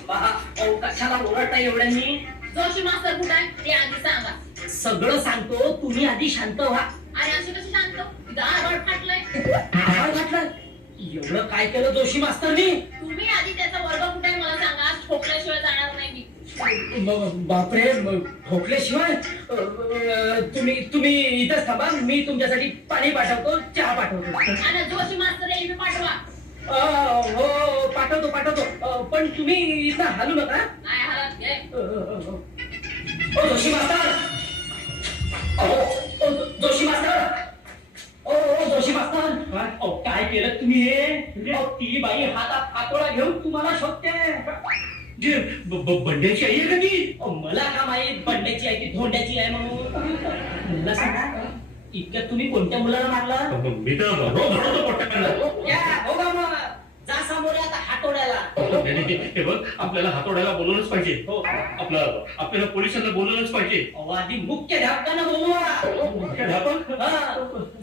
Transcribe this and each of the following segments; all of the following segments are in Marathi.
पडता एवढ्यांनी जोशी मास्तर कुठे आहे? ते आधी सांगा. सगळं सांगतो तुम्ही आधी शांत व्हा. आणि अशी कशी शांत. गाड फाटलंय. एवढं काय केलं जोशी मास्तरनी? तुम्ही आधी त्याचा वर्ग कुठे आहे मला सांगा. ठोकल्याशिवाय जाणार नाही मी. बापरे ब- ठोकल्याशिवाय? अ, अ, तुम्ही तुम्ही इथंच थांबा. मी तुमच्यासाठी पाणी पाठवतो चहा पाठवतो. आणि जोशी मास्तर येईल मी पाठवा अ, हो पाठवतो पाठवतो अ, पण तुम्ही इथं हलू नका. नाही हालत घे. अ, अ, अ. ओ जोशी मास्तर. अहो, ओ, जोशी मास्तर. ओ ओ, जोशी मास्तर. अहो, काय केलं तुम्ही हे? अहो, ती बाई हातात हातोळा घेऊन तुम्हाला शोधते. जे ब- ब- बंड्याची आई आहे का ती? अहो, मला का माहीत? बंड्याची आहे की धोंड्याची आहे म्हणून. मला सांगा इतक्यात तुम्ही कोणत्या मुलाला मारला? मी तर रोज रडतो पोट्ट्याकडनं. या, हो का मग? जा सामोरे आता हातोड्याला नाही, नाही, हे बघ आपल्याला हातोड्याला बोलवलंच पाहिजे. हो आपलं आपल्याला पोलिसांना बोलवलंच पाहिजे. आधी मुख्याध्यापकांना बोलवा. मुख्याध्यापक हा,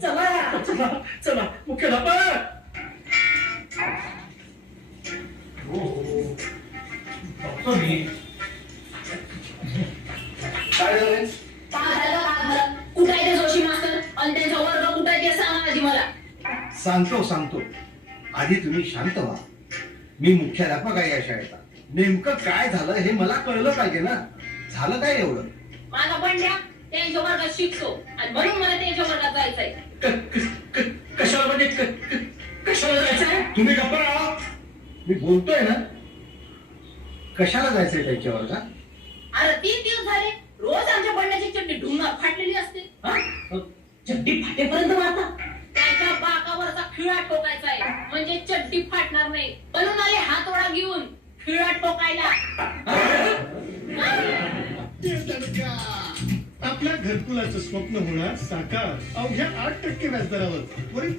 चला. चला चला मुख्याध्यापक काय झालंय काय झालं? काय झालं? कुठे आहे ते जोशी मास्तर? आणि त्यांचा वर्ग कुठे आहे ते सांगा आधी मला. सांगतो सांगतो. आधी तुम्ही शांत व्हा. मी मुख्याध्यापक आहे या शाळेचा. नेमकं काय झालं हे मला कळलं पाहिजे ना. झालं काय एवढं? माझा बंड्या त्यांच्या वर्गात शिकतो. आणि म्हणून मला त्यांच्या वर्गात जायचंय. कशाला म्हणजे कशाला जायचंय? तुम्ही गप्प राहा. मी बोलतोय ना. कशाला जायचंय त्यांच्या वर्गात? अरे तीन दिवस झाले. रोज आमच्या बंड्याची चड्डी ढुंगा फाटलेली असते. हा? चड्डी फाटेपर्यंत मारता त्याच्या बाकावरचा खिळा ठोकायचा आहे. म्हणजे चड्डी फाटणार नाही. घेऊन खिळा ठोकायला आपल्या घरकुलाचं स्वप्न होणार साकार. अवघ्या आठ टक्के व्याजदरावर. त्वरित